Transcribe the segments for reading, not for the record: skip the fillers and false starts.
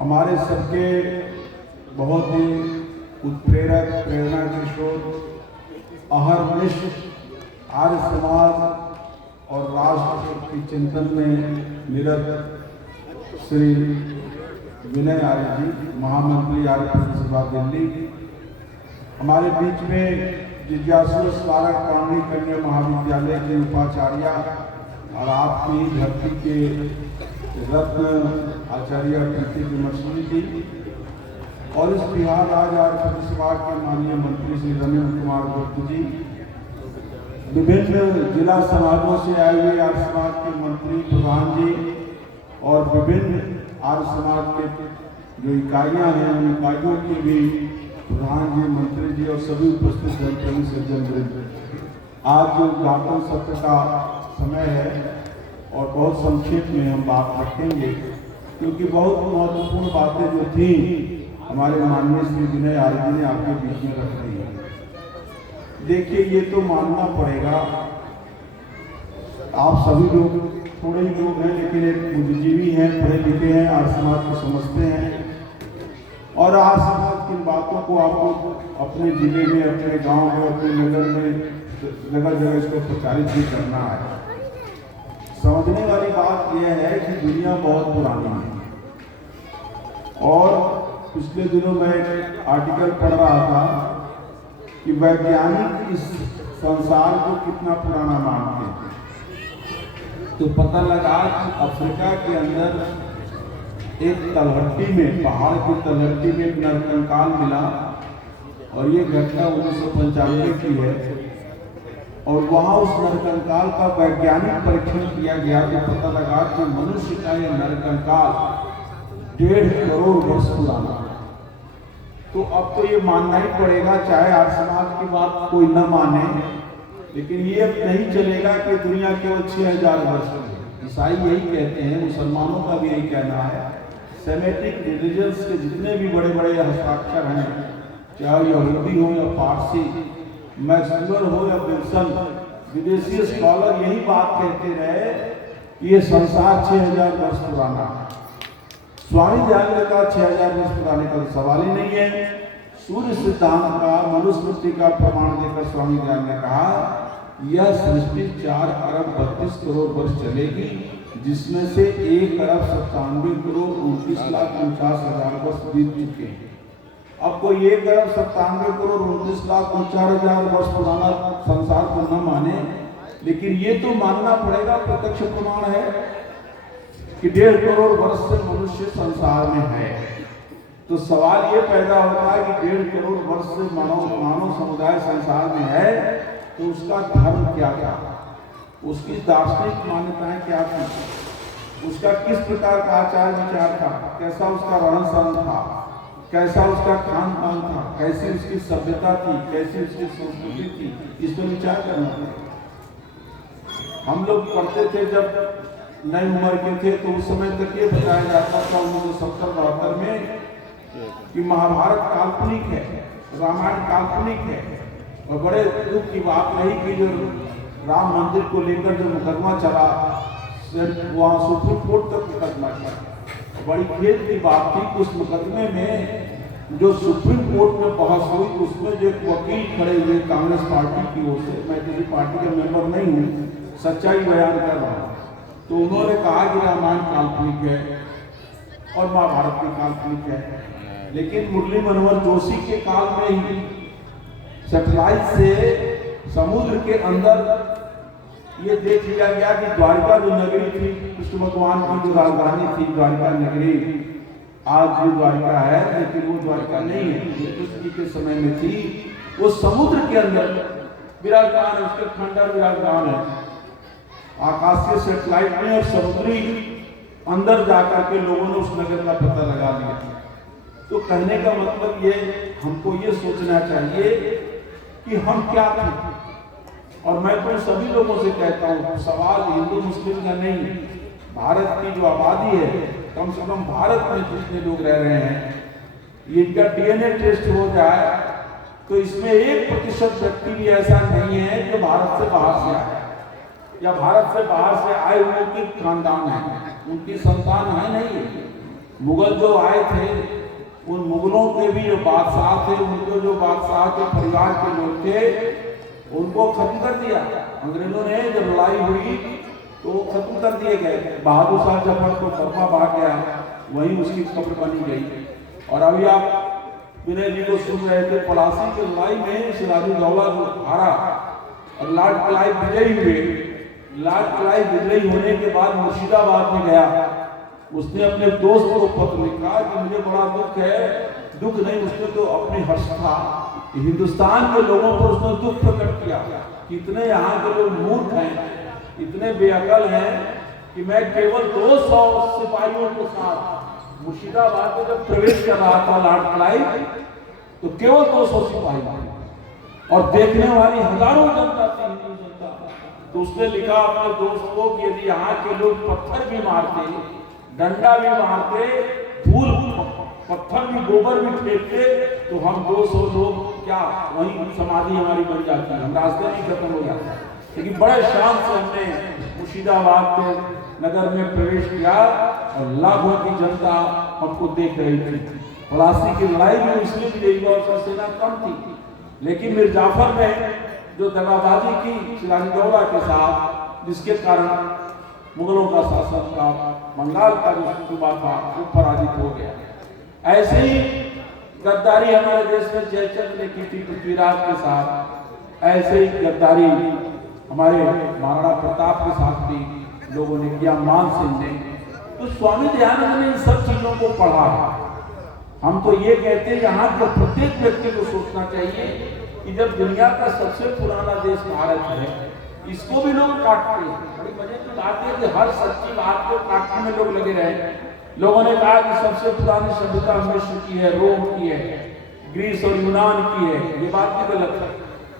हमारे सबके बहुत ही उत्प्रेरक, प्रेरणा के स्रोत, अहर्निश आर्य समाज और राष्ट्र के चिंतन में निरत श्री विनय आर्य जी, महामंत्री आर्य सभा दिल्ली, हमारे बीच में जिज्ञासु स्मारक पाणिनि कन्या महाविद्यालय के उपाचार्य और आपकी धरती के रत्न आचार्य प्रीति की मछली जी, और इस बिहार राज्य आर्य सभा के माननीय मंत्री श्री रमेश कुमार गुप्त जी, विभिन्न जिला समाजों से आए हुए आर्य समाज के मंत्री प्रधान जी और विभिन्न आर्य समाज के जो इकाइयां हैं उन इकाइयों की भी प्रधान जी, मंत्री जी और सभी उपस्थित जनप्रतिनिधि सज्जन वृंद, आज जो उद्घाटन सत्र का समय है और बहुत संक्षेप में हम बात रखेंगे क्योंकि बहुत महत्वपूर्ण बातें जो थी हमारे माननीय श्री विनय आर्य जी ने आपके बीच में रख दी है। देखिए, ये तो मानना पड़ेगा, आप सभी लोग थोड़े ही लोग हैं लेकिन एक बुद्धिजीवी हैं, पढ़े लिखे हैं, आर्य समाज को समझते हैं और आर्य समाज किन बातों को आपको अपने जिले में, अपने गांव में, अपने नगर में जगह जगह इसको प्रचारित भी करना है। समझने वाली बात यह है कि दुनिया बहुत पुरानी है और पिछले दिनों मैं एक आर्टिकल पढ़ रहा था कि वैज्ञानिक इस संसार को कितना पुराना मानते हैं, तो पता लगा कि अफ्रीका के अंदर एक तलहटी में, पहाड़ की तलहटी में एक नरकंकाल मिला और ये घटना 1995 की है और वहाँ उस नरकंकाल का वैज्ञानिक परीक्षण किया गया तो पता लगा कि मनुष्य का यह नरकंकाल 1.5 करोड़ वर्ष पुराना। तो अब तो ये मानना ही पड़ेगा, चाहे आर्य समाज की बात कोई न माने, लेकिन ये अब नहीं चलेगा कि दुनिया केवल 6000 वर्ष की। ईसाई यही कहते हैं, मुसलमानों का भी यही कहना है। सेमेटिक रिलीजन्स के जितने भी बड़े बड़े हस्ताक्षर हैं, चाहे यहूदी हो या फारसी, मैक्सवेल हो या विल्सन, विदेशी स्कॉलर यही बात कहते रहे कि ये संसार 6000 वर्ष पुराना है। स्वामी दयानंद का 6000 वर्ष पुराने का तो सवाल ही नहीं है। सूर्य सिद्धांत का, मनुस्मृति का प्रमाण देकर स्वामी दयानंद ने कहा यह सृष्टि 4 अरब 32 करोड़ वर्ष चलेगी, जिसमें से 1 अरब 97 करोड़ 29,49,000 वर्ष बीत चुके हैं। अब कोई 1 अरब 97 करोड़ 29,49,000 वर्ष पुराना संसार को न माने, लेकिन ये तो मानना पड़ेगा, प्रत्यक्ष प्रमाण है कि 1.5 करोड़ वर्ष से मनुष्य संसार में है। तो सवाल ये पैदा होता है कि 1.5 करोड़ वर्ष से मानव समुदाय संसार में है, तो उसका धर्म क्या था, उसकी दार्शनिक मान्यताएं क्या थी, उसका किस प्रकार का आचार विचार था, कैसा उसका रहन सहन था, कैसा उसका खान पान था, कैसी उसकी सभ्यता थी, कैसी उसकी संस्कृति थी, इस पर विचार करना पड़ेगा। हम लोग पढ़ते थे जब नई उम्र के थे तो उस समय तक ये बताया जाता था 1970-72 में कि महाभारत काल्पनिक है, रामायण काल्पनिक है, और बड़े दुख की बात रही कि जो राम मंदिर को लेकर जो मुकदमा चला, वहाँ सुप्रीम कोर्ट तक मुकदमा चला। बड़ी खेद की बात थी कि उस मुकदमे में जो सुप्रीम कोर्ट में बहस हुई, उसमें जो एक वकील खड़े हुए कांग्रेस पार्टी की ओर से, मैं किसी पार्टी का मेंबर नहीं हूँ, सच्चाई बयान कर रहा हूँ, तो उन्होंने कहा कि रामायण काल्पनिक है और महाभारत भी काल्पनिक है। लेकिन मुरली मनोहर जोशी के काल में ही सैटेलाइट से समुद्र के अंदर ये देख लिया गया कि द्वारिका जो नगरी थी, कृष्ण भगवान की जो राजधानी थी, द्वारिका नगरी, आज जो द्वारिका है लेकिन वो द्वारिका नहीं है, जो कृष्ण जी के समय में थी, वो समुद्र के अंदर विराजमान है, उसके खंडर विराजमान है। आकाशीय सैटेलाइट में और समुद्री अंदर जाकर के लोगों ने उस नगर का पता लगा लिया। तो कहने का मतलब ये, हमको ये सोचना चाहिए कि हम क्या थे। और मैं तो सभी लोगों से कहता हूँ, सवाल हिंदू मुस्लिम का नहीं, भारत की जो आबादी है, कम से कम भारत में जितने लोग रह रहे हैं, ये इनका डीएनए टेस्ट हो जाए तो इसमें 1% व्यक्ति भी ऐसा नहीं है जो भारत से बाहर से आया या भारत से बाहर से आए हुए उनके खानदान है, उनकी संतान है नहीं है। मुगल जो आए थे, उन मुगलों के भी जो बादशाह थे, उनको जो बादशाह के परिवार के लोग थे, उनको खत्म कर दिया अंग्रेजों ने। जब लड़ाई हुई तो वो खत्म कर दिए गए। बहादुर शाह जफर को बर्मा भाग गया, वहीं उसकी कब्र बनी गई। और अभी आप विनय जी को सुन रहे थे, पलासी की लड़ाई में सिराजुद्दौला जो हारा और लॉर्ड क्लाइव विजयी हुए। लॉर्ड क्लाइव विजयी होने के बाद मुर्शिदाबाद में गया, उसने अपने दोस्त को पत्र लिखा कि मुझे बड़ा दुख है। दुख नहीं, उसने तो अपनी हर्ष था, हिंदुस्तान के लोगों पर उसने दुख प्रकट किया। कितने यहाँ के लोग मूर्ख हैं, इतने बेअकल हैं कि मैं केवल 200 सिपाहियों के साथ मुर्शिदाबाद में जब प्रवेश कर रहा था लॉर्ड क्लाइव, तो केवल 200 सिपाही और देखने वाली हजारों जनता थी, हिंदू जनता। तो उसने लिखा अपने दोस्त को कि यदि यहाँ के लोग पत्थर भी मारते, डंडा भी मारते, फूल पत्थर भी गोबर भी फेंकते, तो हम 200 लोग क्या वहीं समाधि हमारी बन जाती है, हम रास्ते नहीं खत्म हो जाते। लेकिन बड़े शान से हमने मुर्शिदाबाद के नगर में प्रवेश किया और लाखों की जनता हमको देख रही थी। पलासी की लड़ाई में इसलिए भी यही और सेना कम थी, लेकिन मीर जाफर ने जो दगाबाजी की सिराजुद्दौला के साथ, जिसके कारण मुगलों का शासन का बंगाल का जो सूबा था वो पराजित हो गया। ऐसे ही गद्दारी हमारे देश में जयचंद ने की थी पृथ्वीराज के साथ, ऐसे ही गद्दारी हमारे महाराणा प्रताप के साथ भी लोगों ने किया, मान सिंह ने। तो स्वामी दयानंद ने इन सब चीजों को पढ़ा। हम तो ये कहते हैं यहाँ के प्रत्येक व्यक्ति को सोचना चाहिए कि जब दुनिया का सबसे पुराना देश भारत है, इसको भी लोग काटते हैं। बड़ी मजे की बात है कि हर सच्ची बात को काटने में लोग लगे रहे। लोगों ने कहा कि सबसे पुरानी सभ्यता मिस्र की है, रोम की है, ग्रीस और यूनान की है। ये बात भी गलत है,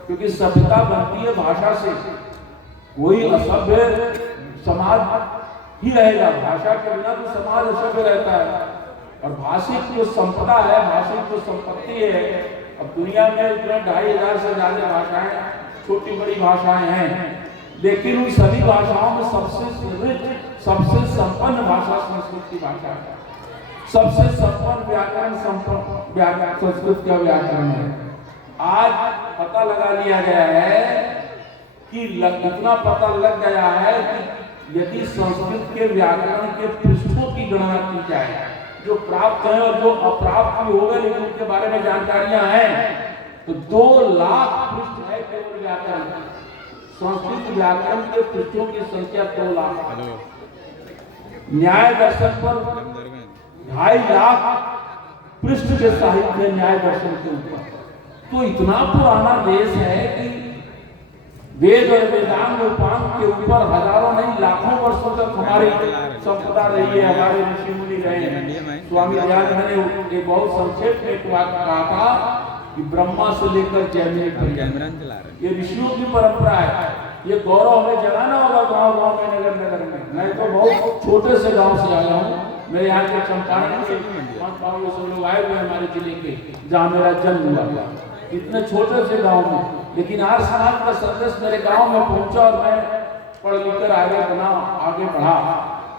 क्योंकि सभ्यता बनती है भाषा से। कोई असभ्य समाज ही रहेगा, भाषा के बिना तो समाज असभ्य रहता है। और भाषिक जो संपदा है, भाषिक जो संपत्ति है, अब दुनिया में 2500 से ज्यादा भाषाएं, छोटी बड़ी भाषाएं हैं, लेकिन उन सभी भाषाओं में सबसे रिच, सबसे संपन्न भाषा संस्कृत की भाषा है। सबसे संपन्न व्याकरण संस्कृत का व्याकरण है। आज पता लगा लिया गया है कि इतना पता लग गया है कि यदि संस्कृत के व्याकरण के पृष्ठों की गणना की जाए, जो प्राप्त है और जो अप्राप्त भी हो गए लेकिन उनके बारे में जानकारियां हैं, तो 2 लाख पृष्ठ है केवल व्याकरण। संस्कृत व्याकरण के पृष्ठों की संख्या 2 लाख। न्याय दर्शन पर 2.5 लाख पृष्ठ के साहित्य न्याय दर्शन के ऊपर। तो इतना पुराना देश है कि वेद और वेदांत उपांग के ऊपर हजारों नहीं लाखों वर्षों तक हमारी संपदा रही है, हमारे ऋषि मुनि रहे हैं। स्वामी दयानंद ने एक बहुत संक्षेप में एक बात कहा था कि ब्रह्मा से लेकर जैमिनी तक ये ऋषियों की परंपरा है। ये गौरव हमें जगाना होगा गांव गांव में, नगर नगर में। मैं तो बहुत छोटे से गांव से आया हूँ, मेरे यहाँ के चंपारण के लोग आए हुए हमारे जिले के, जहाँ मेरा जन्म हुआ था, इतने छोटे से गांव में। लेकिन आज समाज का संदेश मेरे गांव में पहुंचा और मैं पढ़ लिख कर आगे बढ़ा।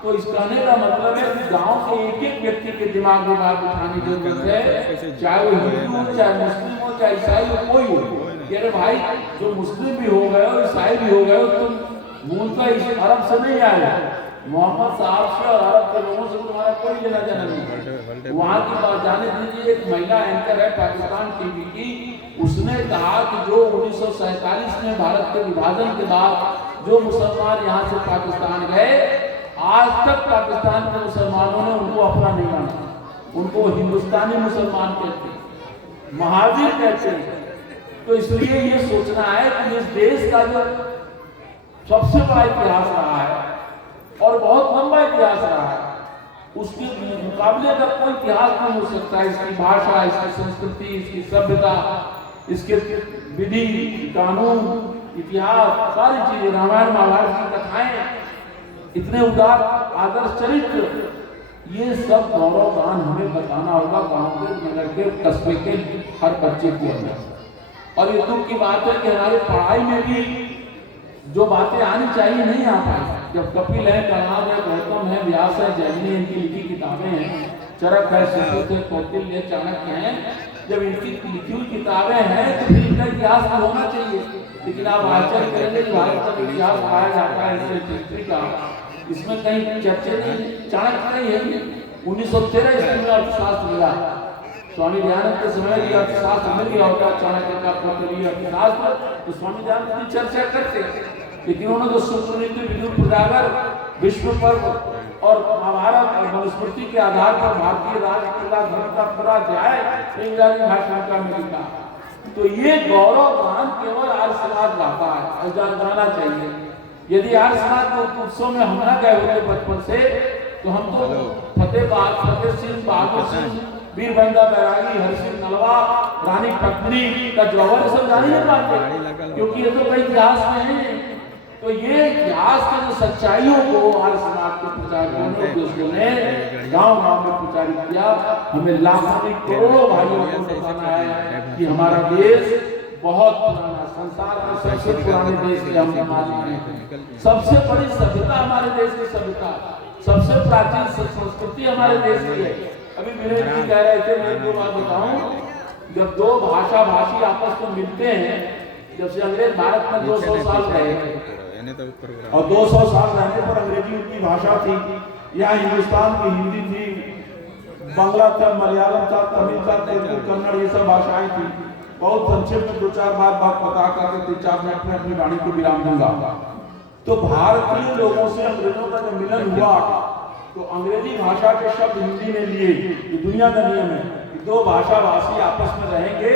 तो इस कहने का मतलब है कि गांव के एक एक व्यक्ति के दिमाग में बात उठाने की जरूरत है, चाहे वो हिंदू हो, चाहे मुस्लिम हो, चाहे ईसाई हो, कोई हो। अरे भाई, जो मुस्लिम भी हो गए और ईसाई भी हो गए, तुम मूलतः इस अरब से नहीं आए। मोहम्मद साहब से और अरब के लोगों से तुम्हारा कोई लेना देना नहीं। वहाँ की बात जाने दीजिए। एक महिला एंकर है पाकिस्तान टीवी की, उसने कहा कि जो 1947 में भारत के विभाजन के बाद जो मुसलमान यहाँ से पाकिस्तान गए, आज तक पाकिस्तान के मुसलमानों ने उनको अपना नहीं माना। उनको हिंदुस्तानी मुसलमान कहते हैं, महावीर कहते हैं। तो इसलिए ये सोचना है कि इस देश का जो सबसे बड़ा इतिहास रहा है और बहुत लंबा इतिहास रहा है, उसके मुकाबले का कोई इतिहास नहीं हो सकता। इसकी भाषा, इसकी संस्कृति, इसकी सभ्यता, इसके विधि, कानून, इतिहास, सारी चीजें, रामायण महाभारत की कथाएं, इतने उदार आदर्श चरित्र, ये सब गौरव गान हमें बताना होगा गांव के, नगर के, कस्बे के हर बच्चे को अंदर। और ये दुख की बात है कि हमारी पढ़ाई में भी जो बातें आनी चाहिए नहीं आ पाई। जब कपिल है, कणाद है, गौतम है, व्यास है, जैमिनी, इनकी लिखी किताबें हैं, चरक है, शिशु थे, कौटिल्य, चाणक्य हैं, जब इनकी लिखी हुई किताबें हैं तो फिर इनका इतिहास तो होना चाहिए। लेकिन आप आश्चर्य करेंगे कि भारत का इतिहास पढ़ाया जाता है इससे हिस्ट्री का, इसमें कहीं चर्चे नहीं, चाणक्य नहीं है। 1913 ईस्वी में अर्थशास्त्र मिला, स्वामी दयानंद के समय भी अर्थशास्त्र मिल गया होता, चाणक्य का पृथ्वी अर्थशास्त्र, तो स्वामी दयानंद की चर्चा करते। लेकिन उन्होंने तो सूत्रनीति, विदुर प्रजागर, विश्व पर्व और महाभारत और मनुस्मृति के आधार पर भारतीय राष्ट्र धर्म का पूरा अध्याय इंग्रजी भाषा का में लिखा। तो ये गौरव गान केवल आर्य समाज गाता है, जाना चाहिए। यदि आर्य समाज के उत्सव में हम न गए होते बचपन से, तो हम तो फतेह सिंह, बहादुर सिंह, वीरबंदा बैरागी, हरसिंह नलवा, रानी पत्नी का जौहर सब जान ही नहीं पाते, क्योंकि ये तो कई इतिहास में है। तो ये इतिहास के जो सच्चाइयों को आर्य समाज के प्रचारकों ने गांव-गांव में प्रचारित किया। हमें लाखों करोड़ों भाइयों को बताना है कि हमारा देश बहुत पुराना, संसार में सबसे पुराने देश के हम मानते हैं। सबसे बड़ी सभ्यता हमारे देश की सभ्यता, सबसे प्राचीन संस्कृति हमारे देश की है। अभी मेरे जी कह रहे थे, मैं एक दो बात बताऊं, जब दो भाषा भाषी आपस में मिलते हैं, जब से अंग्रेज भारत में 200 साल रहे और 200 साल रहने पर अंग्रेजी उनकी भाषा थी, यहाँ हिंदुस्तान की हिंदी थी, बांग्ला था, मलयालम था, तमिल था, तेलुगु, कन्नड़, ये सब भाषाएं थी। बहुत संक्षिप्त में दो चार बात बता करके 3-4 मिनट में अपनी वाणी को विराम दूंगा। तो भारतीय लोगों से अंग्रेजों का जब मिलन हुआ तो अंग्रेजी भाषा के शब्द हिंदी में लिए। ये दुनिया का नियम है कि दो भाषा भाषी आपस में रहेंगे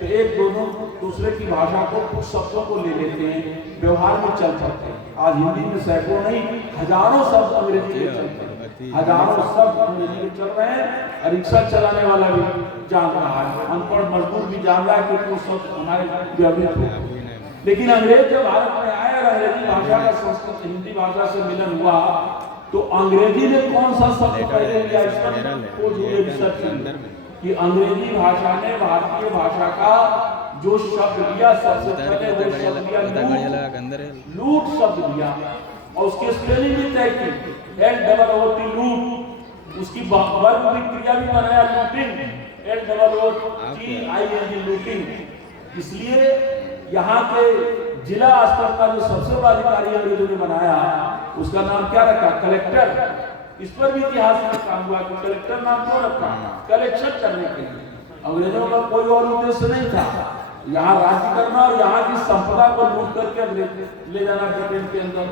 तो एक दोनों दूसरे की भाषा को कुछ शब्दों को ले लेते हैं, व्यवहार में चल सकते हैं। आज हिंदी में सैकड़ों नहीं हजारों शब्द अंग्रेजी में चलते हैं, हजारों शब्द अंग्रेजी में चल रहे हैं। रिक्शा चलाने वाला भी जान रहा है, अनपढ़ मजदूर भी जान रहा है कि कुछ शब्द हमारे व्यवहित हो। लेकिन अंग्रेज जब भारत में आए और अंग्रेजी भाषा का संस्कृत हिंदी भाषा से मिलन हुआ तो अंग्रेजी ने कौन सा शब्द पहले लिया, इस पर कि अंग्रेजी भाषा ने भारतीय भाषा का जो शब्द लिया, सबसे पहले वो शब्द लिया लूट शब्द लिया और उसके स्पेलिंग भी तय की, LOOT लूट। उसकी वर्ब भी क्रिया भी बनाया लूटिंग, LOOTING लूटिंग। इसलिए यहाँ के जिला स्तर का जो सबसे बड़ा अधिकारी अंग्रेजों ने बनाया, उसका नाम क्या रखा, कलेक्टर। इस पर भी इतिहास में काम हुआ कि कलेक्टर नाम क्यों रखा, कलेक्शन करने के लिए। अंग्रेजों का कोई और उद्देश्य नहीं था, यहाँ राज्य करना और यहाँ की संपदा को लूट करके ले जाना ब्रिटेन के अंदर।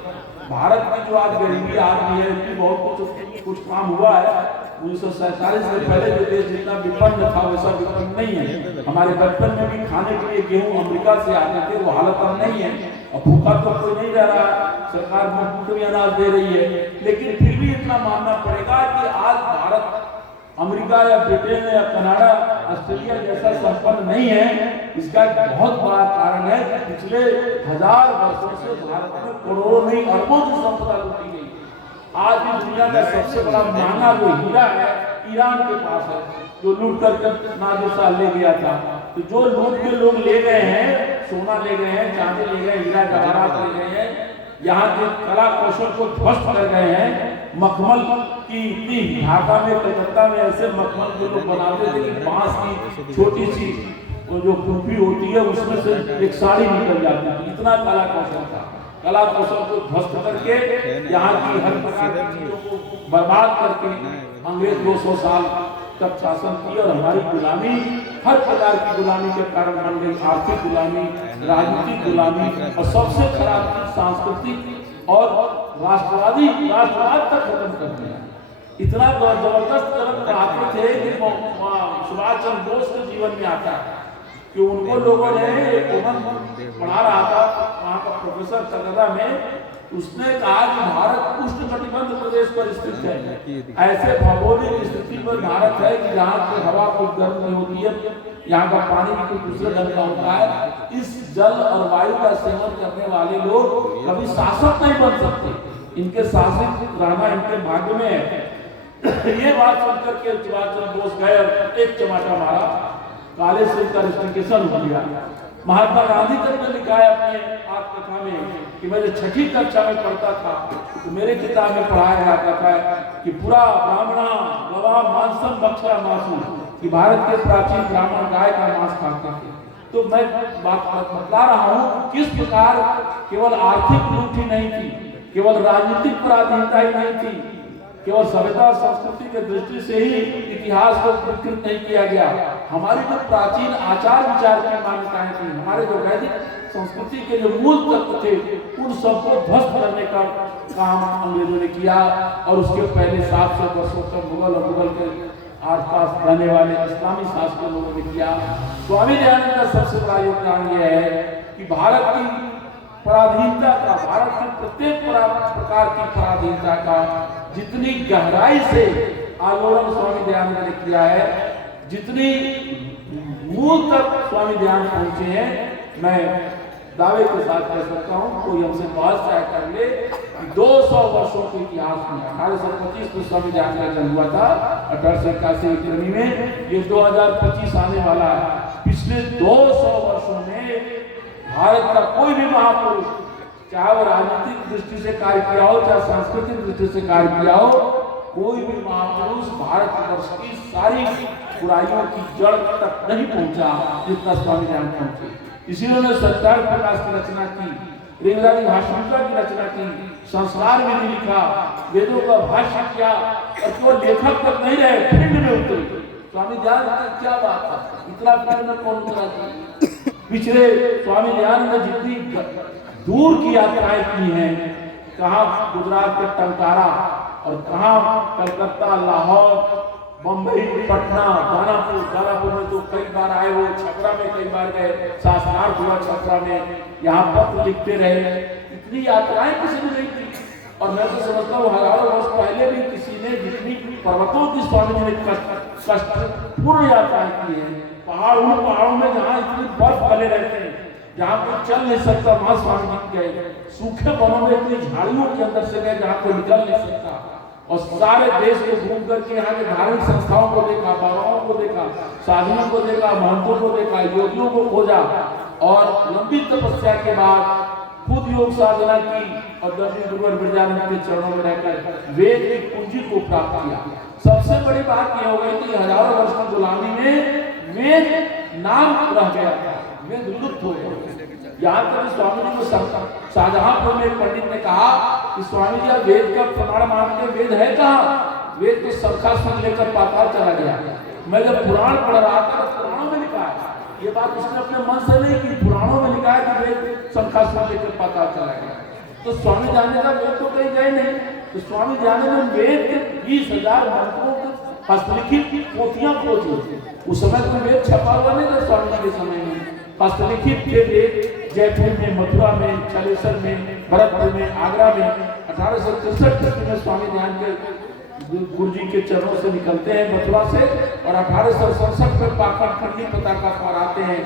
भारत की जो आज गरीबी आ रही है, इसकी बहुत कुछ काम हुआ है। 1947 से पहले जो देश जितना विपन्न था वैसा विपन्न नहीं है। हमारे बचपन में भी खाने के लिए गेहूं अमेरिका से आते थे, वो हालत अब नहीं है। और भूखा तो कोई नहीं रह रहा, सरकार मुफ्त में अनाज दे रही है। लेकिन फिर भी इतना मानना पड़ेगा कि आज भारत अमेरिका या ब्रिटेन या कनाडा, ऑस्ट्रेलिया जैसा संपन्न नहीं है। इसका एक बहुत बड़ा कारण है पिछले 1000 वर्षों से भारत में करोड़ों नहीं अरबों की संपदा लूटी गई। आज भी दुनिया का सबसे बड़ा महंगा जो हीरा है ईरान के पास है, जो लूट करके नादिर शाह ले गया था। तो जो लूट के लोग ले गए हैं, सोना ले गए हैं, चांदी ले गए, हीरा जवाहरात ले गए हैं, यहाँ के कला कौशल को ध्वस्त कर गए हैं। मखमल की इतनी ढाका में, कलकत्ता में ऐसे मखमल के लोग बनाते थे कि बांस की छोटी सी वो जो कुल्फी होती है उसमें से एक साड़ी निकल जाती थी, इतना कला कौशल था। कला कौशल को ध्वस्त करके यहाँ की हर प्रकार की चीजों को बर्बाद करके अंग्रेज 200 साल तक शासन की और हमारी गुलामी, हर प्रकार की गुलामी के कारण बन गई। आर्थिक गुलामी, राजनीतिक गुलामी और सबसे खराब चीज सांस्कृतिक और राष्ट्रवाद तक खत्म कर दिया। इतना जबरदस्त कदम उठाते थे कि सुभाष चंद्र बोस के जीवन में आता है कि उनको लोगों ने पढ़ा रहा था वहाँ का प्रोफेसर कलकत्ता में, उसने कहा कि भारत उष्णकटिबंध प्रदेश पर स्थित है। ऐसे भौगोलिक स्थिति पर भारत है कि जहाँ की हवा कुछ गर्म नहीं होती है, यहाँ का पानी भी कुछ दूसरे ढंग का होता है। इस जल और वायु का सेवन करने वाले लोग कभी शासक नहीं बन सकते, इनके शासित रहना इनके भाग्य में है। ये बात सुनकर के सुभाष चंद्र बोस गए, एक चमाटा मारा, काले सिंह का रिस्ट्रिक्शन हो गया। महात्मा गांधी तक ने लिखा है अपने आत्मकथा में कि मैं जब छठी कक्षा में पढ़ता था तो मेरे किताब में पढ़ाया जाता था कि पूरा ब्राह्मणा गवा मांसम भक्षा मांसू, कि भारत के प्राचीन ब्राह्मण गाय का मांस खाते थे। तो मैं बात बतला रहा हूँ किस प्रकार केवल आर्थिक लूट ही नहीं थी, केवल राजनीतिक पराधीनता ही नहीं थी, केवल सभ्यता संस्कृति के दृष्टि से ही इतिहास को विकृत नहीं किया गया। हमारी जो प्राचीन आचार विचार की मान्यताएं थी, हमारे जो वैदिक संस्कृति के जो मूल तत्व थे, उन सबको ध्वस्त करने का काम अंग्रेजों ने किया। और उसके पहले 700 वर्षों तक मुगल और मुगल के आसपास रहने वाले इस्लामी शासकों लोगों ने किया। स्वामी दयानंद का सबसे बड़ा योगदान यह है कि भारत की पराधीनता का, भारत के प्रत्येक प्रकार की पराधीनता का जितनी गहराई से आलोड़न स्वामी दयानंद ने किया है, जितनी मूल तक स्वामी दयानंद पहुंचे हैं, मैं दावे के साथ कह सकता हूं, कोई हमसे बात चाहे कर ले कि 200 वर्षों के इतिहास में 1825 में स्वामी दयानंद का जन्म हुआ था, 1881 में, ये 2025 आने वाला है। पिछले 200 वर्षों में भारत का कोई भी महापुरुष, चाहे वो राजनीतिक दृष्टि से कार्य किया हो, चाहे सांस्कृतिक दृष्टि से कार्य किया हो, कोई भी महापुरुष भारतवर्ष की सारी बुराइयों की जड़ तक नहीं पहुंचा जितना स्वामी दयानंद पहुंचे। इसीलिए उन्होंने सत्यार्थ प्रकाश की रचना की, ऋग्वेदी भाषणिका की रचना की, संस्कार विधि लिखा, वेदों का भाष्य किया, और केवल लेखक तक नहीं रहे, फील्ड में उतरे। स्वामी दयानंद क्या बात है, इतना फील्ड में कौन उतरा? पिछले स्वामी दयानंद ने जितनी दूर की यात्राएं की हैं, कहाँ गुजरात के टंकारा और कहाँ कलकत्ता, लाहौर, बम्बई, पटना, दानापुर में तो कई बार आए हो, छपरा में कई बार गए, शासनार्थ हुआ छपरा में, यहाँ पत्र लिखते रहे। इतनी यात्राएं किसी ने नहीं की। और मैं तो समझता हूँ हजारों वर्ष पहले भी किसी ने जितनी पर्वतों की स्वामी जी ने कष्टपूर्ण यात्राएं की है, पहाड़ों में जहाँ इतनी बर्फ फले रहते हैं, जहाँ कोई चल नहीं सकता, वहां स्वामी जी गए। सूखे वनों में इतनी झाड़ियों के अंदर से गए जहाँ कोई निकल नहीं सकता, और सारे देश को घूम करके यहाँ के धार्मिक संस्थाओं को देखा, बाबाओं को देखा, साधुओं को देखा, महंतों को देखा, योगियों को खोजा, और लंबी तपस्या के बाद खुद योग साधना की और दक्षिण गुरुवर बिरजानंद के चरणों में रहकर वेद की पूंजी को प्राप्त किया। सबसे बड़ी बात यह हो गई कि हजारों वर्ष की गुलामी में वेद नाम रह गया था, वेद लुप्त हो गया। यहाँ तक स्वामी जी को शाहजहांपुर में एक पंडित ने कहा कि स्वामी जी वेद का प्रमाण मानते, वेद है कहाँ? वेद तो शंखासुर लेकर पाताल चला गया। मैं जब पुराण पढ़ रहा था तो पुराणों में लिखा है, ये बात उसने अपने मन से नहीं की, पुराणों में लिखा है कि वेद शंखासुर लेकर पाताल चला गया। तो स्वामी दयानंद का वेद तो कहीं गए नहीं, तो स्वामी दयानंद ने वेद के 20,000 मंत्रों के हस्तलिखित पोथियां खोजी। उस समय तो वेद छपा हुआ नहीं था, स्वामी जी के समय में हस्तलिखित थे वेद। जयपुर में, मथुरा में, छलेसर में, भरतपुर में, आगरा में 1863 में स्वामी दयानंद के गुरु जी के चरणों से निकलते हैं मथुरा से, और 1867 में पाखंडी पताका फहराते हैं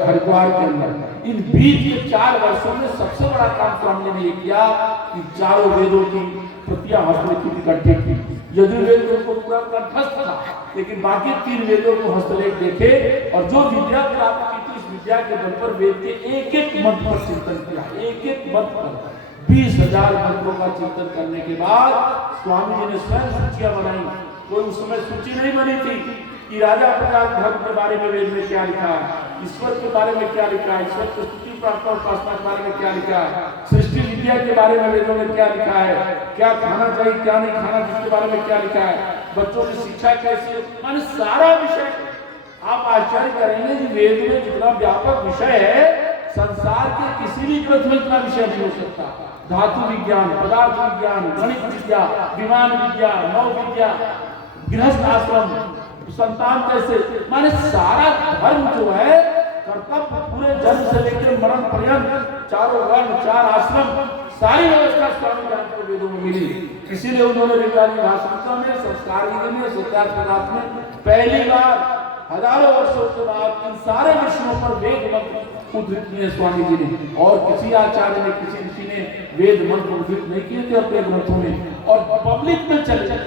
हरिद्वार के अंदर। इन बीच के 4 वर्षों में सबसे बड़ा काम स्वामी ने ये किया कि चारों वेदों की प्रतियां हस्तलिखित इकट्ठी की। यजुर्वेद उनको पूरा कंठस्थ था, लेकिन बाकी 3 वेदों को हस्तलेख देखे, और जो विद्या प्राप्त की थी, इस विद्या के बल पर वेद के एक मंत्र पर चिंतन किया, एक मंत्र पर 20,000 मंत्रों का चिंतन करने के बाद स्वामी जी ने स्वयं सूचियां बनाई। कोई उस समय सूची नहीं बनी थी कि राजा प्रकार धर्म के बारे में वेद में क्या लिखा है, ईश्वर के बारे में क्या लिखा है, ईश्वर की स्तुति प्रार्थना और उपासना के बारे में क्या लिखा है, सृष्टि विद्या के बारे में वेदों में क्या लिखा है, क्या खाना चाहिए क्या नहीं खाना, जिसके बारे में क्या लिखा है, बच्चों की शिक्षा कैसी है, माने सारा विषय। आप आश्चर्य करेंगे कि वेद में जितना व्यापक विषय है, संसार के किसी भी ग्रंथ में इतना विषय नहीं हो सकता। धातु विज्ञान, पदार्थ विज्ञान, गणित विद्या, विमान विद्या, नौ विद्या, गृहस्थ आश्रम, संतान कैसे, माने सारा धर्म जो है, कर्तव्य पूरे जन्म से लेकर मरण पर्यंत, चारों वर्ण, 4 आश्रम, सारी व्यवस्था स्वामी दयानंद को वेदों में मिली। इसीलिए उन्होंने ऋग्वेदी भाषणिका में, संस्कार विधि में, सत्यार्थ प्रकाश में पहली बार हजारों वर्षों के बाद इन सारे विषयों पर वेद मंत्र उद्धृत किए स्वामी जी ने, और किसी आचार्य ने, किसी ऋषि ने वेद मंत्र उद्धृत नहीं किए थे अपने ग्रंथों में। और पब्लिक में चले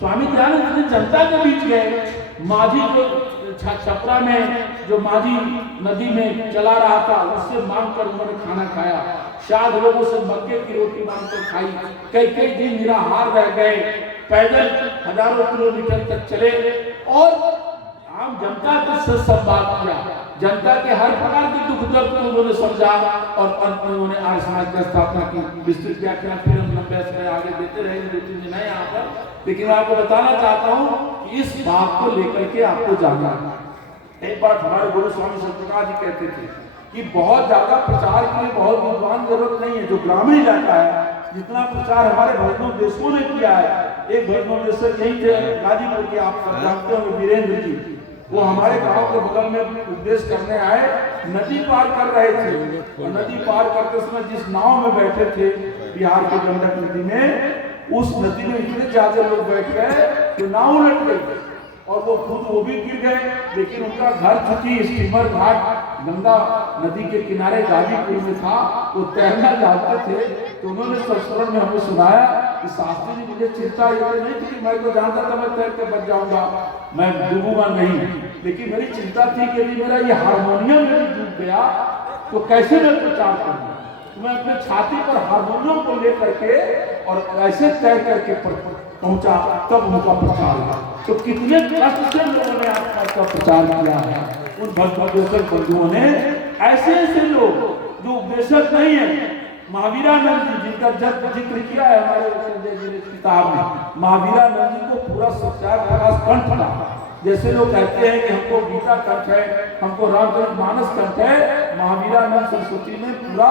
स्वामी दयानंद जी जनता के बीच गए, माझी को छपरा में जो माझी नदी में चला रहा था, उससे मांग कर उन्होंने खाना खाया। शायद लोगों से मक्के की रोटी मांग कर खाई। कई कई दिन निराहार रह गए, पैदल हजारों किलोमीटर तक चले और आम जनता से संवाद किया। जनता के हर प्रकार के दुख दर्द को उन्होंने समझा और अंत में उन्होंने आर्य समाज की स्थापना की। विस्तृत व्याख्यान फिर हम लंबे समय आगे देते रहेंगे, 2-3 दिन है यहाँ पर, लेकिन मैं आपको बताना चाहता हूँ कि इस बात को लेकर के आपको जानना है। एक बार हमारे गुरु स्वामी सत्यनारायण जी कहते थे कि बहुत ज्यादा प्रचार के लिए बहुत विद्वान जरूरत नहीं है। जो ग्रामीण इलाका है, जितना प्रचार हमारे भजनोपदेशकों ने किया है, एक भजनोपदेशक यही थे गाजीपुर के, आप सब जानते होंगे, वीरेंद्र जी, वो हमारे गांव के बगल में उपदेश करने आए, नदी पार कर रहे थे और नदी पार करते समय जिस नाव में बैठे थे बिहार के गंडक नदी में, उस नदी में इतने ज्यादा लोग बैठ गए कि नाव उलट गई और वो खुद वो भी गिर गए। लेकिन उनका घर चूंकि स्टीमर घाट गंगा नदी के किनारे गाजीपुर में था, वो तैरना जानते थे, तो उन्होंने संस्मरण में हमें सुनाया कि शास्त्री जी, मुझे चिंता ये नहीं थी, मैं तो जानता था मैं तैर के बच जाऊंगा, मैं डूबूंगा नहीं, लेकिन मेरी चिंता थी कि यदि मेरा ये हारमोनियम डूब गया तो कैसे मैं प्रचार करूंगा। तो मैं अपने छाती पर हारमोनियम को लेकर के और ऐसे तैर करके पहुंचा, तब उनका प्रचार हुआ। तो कितने कष्ट से लोगों ने आपका प्रचार किया है। उन भक्तों बंधुओं ने, ऐसे ऐसे लोग जो उपदेशक नहीं है, महावीरानंद जी जिनका जिक्र किया है हमारे संजय जी ने किताब में, महावीरानंद जी को पूरा सत्याग्रह कंठ था। जैसे लोग कहते हैं कि हमको गीता कंठ है, हमको रामचरित मानस कंठ है, महावीरानंद सरस्वती ने पूरा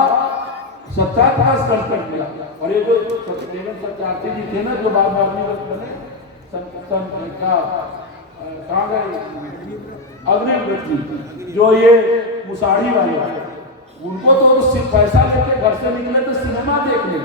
सत्याग्रह कंठ कर दिया। और ये जो सत्यार्थी जी थे ना, जो बाद में बने अग्निव्रत जी, जो ये मुसाड़ी वाले, उनको तो सिर्फ पैसा लेके घर से निकले तो सिनेमा देखने,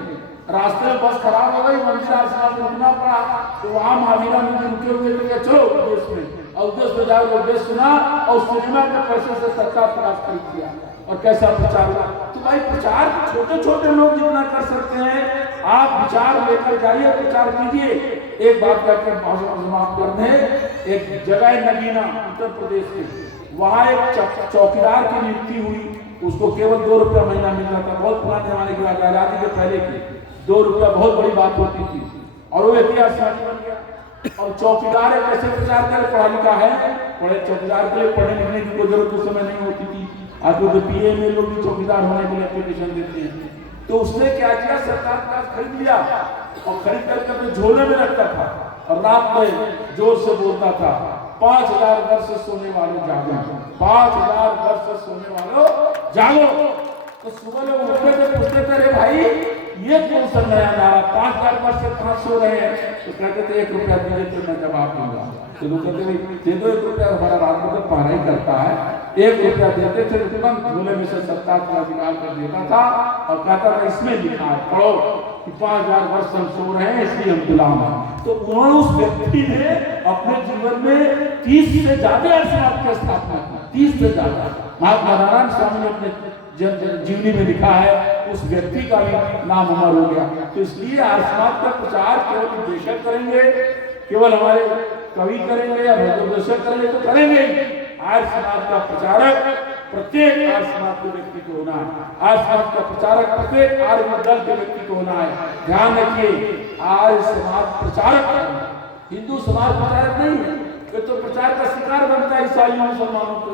रास्ते में बस खराब हो गई, मंदिर आसपास रुकना पड़ा, तो वहां महावीरानंद जी रुके हुए थे, चलो उपदेश में, और उपदेश में जाकर उपदेश सुना और सिनेमा के पैसे से सत्ता प्रकाश खरीद किया और कैसा प्रचार हुआ। तो भाई प्रचार छोटे छोटे लोग जितना कर सकते हैं, आप विचार लेकर जाइए, प्रचार कीजिए। एक बात करके समाप्त कर दें, एक जगह है नगीना उत्तर प्रदेश में, वहां एक चौकीदार की नियुक्ति हुई, उसको केवल 2 रुपया महीना मिल रहा था। बहुत पुराने जमाने की बात, आजादी के पहले की 2 रुपया बहुत बड़ी बात होती थी, और वो इतिहास बन गया। और चौकीदार है, कैसे प्रचार करे, पढ़ा लिखा है, पढ़े चौकीदार के लिए पढ़ने लिखने की कोई जरूरत उस समय नहीं होती थी। आज तो बीए में लोग भी चौकीदार होने के लिए एप्लीकेशन देते हैं। तो उसने क्या किया, सरकार का खरीद लिया और खरीद करके अपने झोले में रखता था और रात में जोर से बोलता था, 5000 वर्ष सोने वाले जागो, 5000 वर्ष सोने वालों जागो। तो सुबह लोग उठते थे, पूछते थे, अरे भाई ये कौन सा नया नारा, 5000 वर्ष से कहाँ सो रहे हैं। तो कहते थे 1 रुपया दीजिए तो मैं जवाब दूंगा। तो लोग कहते दे दो 1 रुपया, हमारा रात को तो पढ़ा ही करता है। 1 रुपया देते थे, तुरंत झोले में से 70 निकाल कर देता था और कहता था इसमें लिखा है, पढ़ो कि 5000 वर्ष हम सो रहे हैं, इसलिए हम गुलाम हैं। तो उन्होंने, उस व्यक्ति ने अपने जीवन में 30 से ज्यादा समाज की स्थापना की, 30 से ज्यादा। महात्मा नारायण स्वामी ने अपने जीवनी में लिखा है, उस व्यक्ति का भी नाम अमर हो गया। तो इसलिए आर्य समाज का प्रचार केवल उपदेशक करेंगे, केवल हमारे कवि करेंगे या भजनोपदेशक करेंगे तो करेंगे। आर्य समाज का प्रचारक प्रत्येक आर्य समाज के व्यक्ति को होना है। आर्य समाज का प्रचारक प्रत्येक आर्य दल के व्यक्ति को होना है। ध्यान रखिए, आर्य समाज प्रचारक, हिंदू समाज प्रचारक नहीं है। तो प्रचार का शिकार बनता है ईसाइयों मुसलमानों को।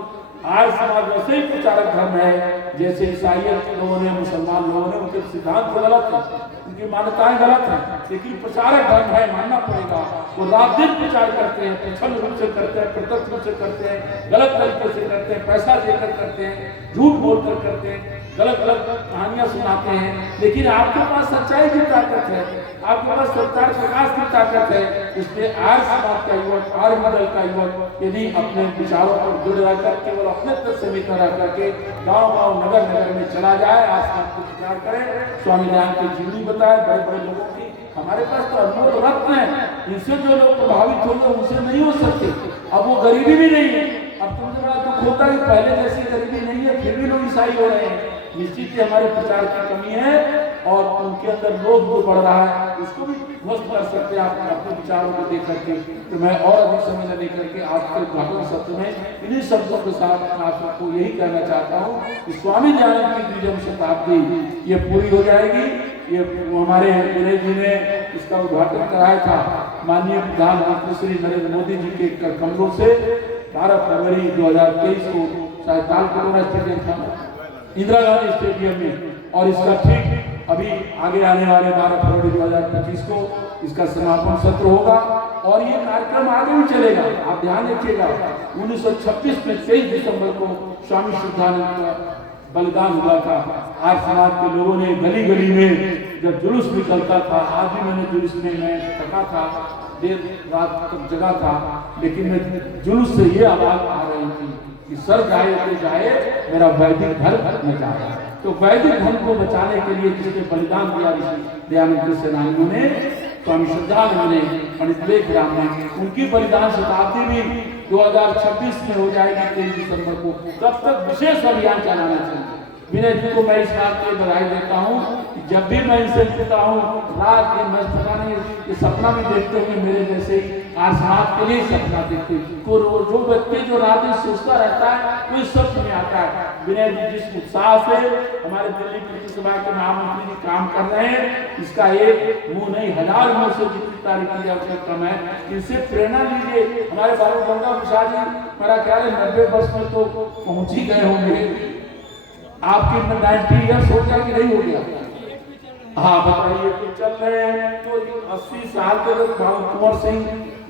आर्य समाज वैसे ही प्रचारक धर्म है जैसे ईसाइयत के लोगों ने, मुसलमान लोगों ने, उनके सिद्धांत गलत है, उनकी मान्यताएं गलत हैं, लेकिन प्रचारक धर्म है, मानना पड़ेगा। वो रात दिन प्रचार करते हैं, प्रच्छन्न रूप से करते हैं, प्रत्यक्ष रूप से करते हैं, गलत तरीके से करते हैं, पैसा देकर करते हैं, झूठ बोलकर करते हैं, गलत गलत कहानियां सुनाते हैं। लेकिन आपके पास सच्चाई की ताकत है, आपके पास सत्य प्रकाश की ताकत है। इसलिए आर्य समाज का युवक, आर्य मंडल का युवक यदि अपने विचारों पर जुड़े रहकर केवल अपने तक सीमित रह करके गांव गांव नगर नगर में चला जाए, आसमान को विचार करे, स्वामी नारायण की जीवनी बताए, बड़े बड़े लोगों की। हमारे पास तो अनमोल रत्न है, इनसे जो लोग प्रभावित होंगे उनसे नहीं हो सकते। अब वो गरीबी भी नहीं है। अब तुमसे बड़ा दुख होता है, पहले जैसी गरीबी नहीं है, फिर भी लोग ईसाई हो रहे हैं। निश्चित ही हमारे प्रचार की कमी है। और उनके अंदर लोभ जो बढ़ रहा है उसको भी ध्वस्त कर सकते हैं आप अपने विचारों को देख करके। तो मैं और अधिक समय न लेकर के आज के उद्घाटन सत्र में इन्हीं शब्दों के साथ आप सबको यही कहना चाहता हूँ कि स्वामी दयानंद की द्विजम शताब्दी ये पूरी हो जाएगी। ये हमारे विनय जी ने इसका उद्घाटन कराया था माननीय प्रधानमंत्री श्री नरेंद्र मोदी जी के कमलों से 12 फरवरी 2023 को शायद तालकटोरा स्टेडियम था, इंदिरा गांधी स्टेडियम में, और इसका ठीक अभी आगे आने वाले 12 फरवरी 2025 को इसका समापन सत्र होगा और ये कार्यक्रम आगे भी चलेगा। आप ध्यान रखिएगा 1926 में 23 दिसंबर को स्वामी शुद्धानंद का बलिदान हुआ था। आज समाज के लोगों ने गली गली में जब जुलूस निकलता था, आज भी मैंने जुलूस में मैं थका था, देर रात तक जगा था, लेकिन मैं जुलूस से ये आवाज आ रही थी कि सर जाए तो जाए मेरा वैदिक धर्म न जाए। तो वैदिक धर्म को बचाने के लिए जिसने बलिदान दिया दयानंद सेनानियों ने, स्वामी श्रद्धानंद ने, पंडित लेख राम ने, उनकी बलिदान शताब्दी भी 2026 में हो जाएगी 23 दिसंबर को। तब तक विशेष अभियान चलाना चाहिए। विनय जी को मैं इस बात की बधाई देता हूँ कि जब भी मैं इनसे मिलता हूँ रात दिन मैं पता नहीं कि सपना भी देखते हुए मेरे जैसे ही आज समाज के लिए सपना देखते को जो व्यक्ति जो रात दिन सोचता रहता है वो इस सपने में आता है। विनय जी जिस उत्साह से हमारे दिल्ली प्रतिसभा के महामंत्री जी काम कर रहे हैं, इसका एक मुंह नहीं 1000 मुंह से जितनी तारीफ की आवश्यकता कम है। इनसे प्रेरणा लीजिए। हमारे बाबू गंगा प्रसाद जी मेरा ख्याल है 90 वर्ष में तो पहुंच ही गए होंगे। आपकी 90 ईयर्स हो गया कि नहीं हो गया? हाँ बताइए। तो चल रहे हैं तो 80 साल के बाबू कुंवर सिंह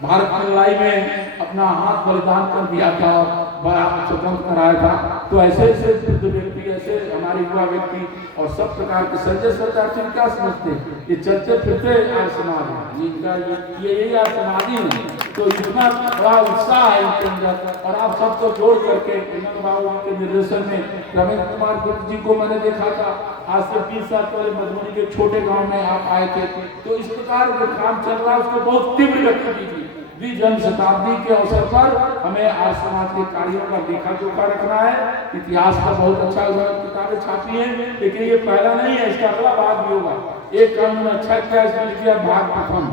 भारत की लड़ाई में अपना हाथ बलिदान कर दिया था और बड़ा स्वतंत्र कराया था। तो ऐसे ऐसे वृद्ध व्यक्ति, ऐसे हमारे युवा व्यक्ति और सब प्रकार के संजय सरकार से क्या समझते, ये चलते फिरते आज समाज है इनका, ये आज समाज ही नहीं। तो इतना बड़ा उत्साह है इनके अंदर और आप सबको जोड़ करके बाबू के निर्देशन में रमेश कुमार गुप्त जी को मैंने देखा था आज से 20 साल पहले मधुबनी के छोटे गांव में आप आए थे। तो इस प्रकार जो काम चल रहा है उसको बहुत तीव्र गति दीजिए। जन्म शताब्दी के अवसर पर हमें आज समाज के कार्यों का लेखा जोखा रखना है। इतिहास का बहुत अच्छा किताबें छापी हैं, लेकिन ये पहला नहीं है, इसका अगला भाग भी होगा। एक काम में अच्छा किया इसमें लिखा भाग प्रथम,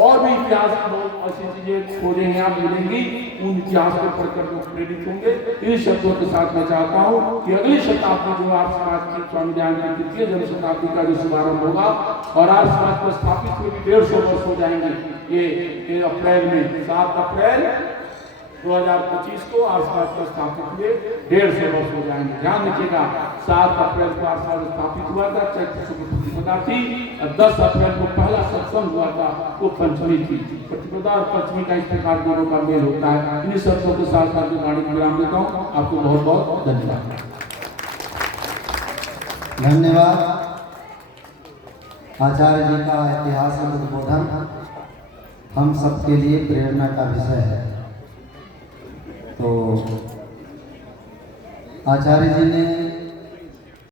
और भी इतिहास में बहुत ऐसी चीजें खोजेंगे आप मिलेंगी, उन इतिहास को पढ़कर लोग प्रेरित होंगे। इन शब्दों के साथ मैं चाहता हूँ कि अगली शताब्दी जो आप समाज की स्वामी दयानंद की तृतीय जन्म शताब्दी का जो शुभारंभ होगा और आज समाज को स्थापित हुए 150 वर्ष हो जाएंगे। ये अप्रैल में 7 अप्रैल 2025 को आसपास पर स्थापित हुए 150 वर्ष हो जाएंगे। ध्यान रखिएगा 7 अप्रैल को आसपास स्थापित हुआ था, चैत्र शुक्ल प्रतिपदा थी, और 10 अप्रैल को पहला सत्संग हुआ था, वो पंचमी थी। प्रतिपदा और पंचमी का इस प्रकार दोनों का मेल होता है। इन्हीं शब्दों के साथ साथ वाणी विराम देता हूँ। आपको बहुत बहुत धन्यवाद। धन्यवाद। आचार्य जी का इतिहास उद्बोधन हम सबके लिए प्रेरणा का विषय है। तो आचार्य जी ने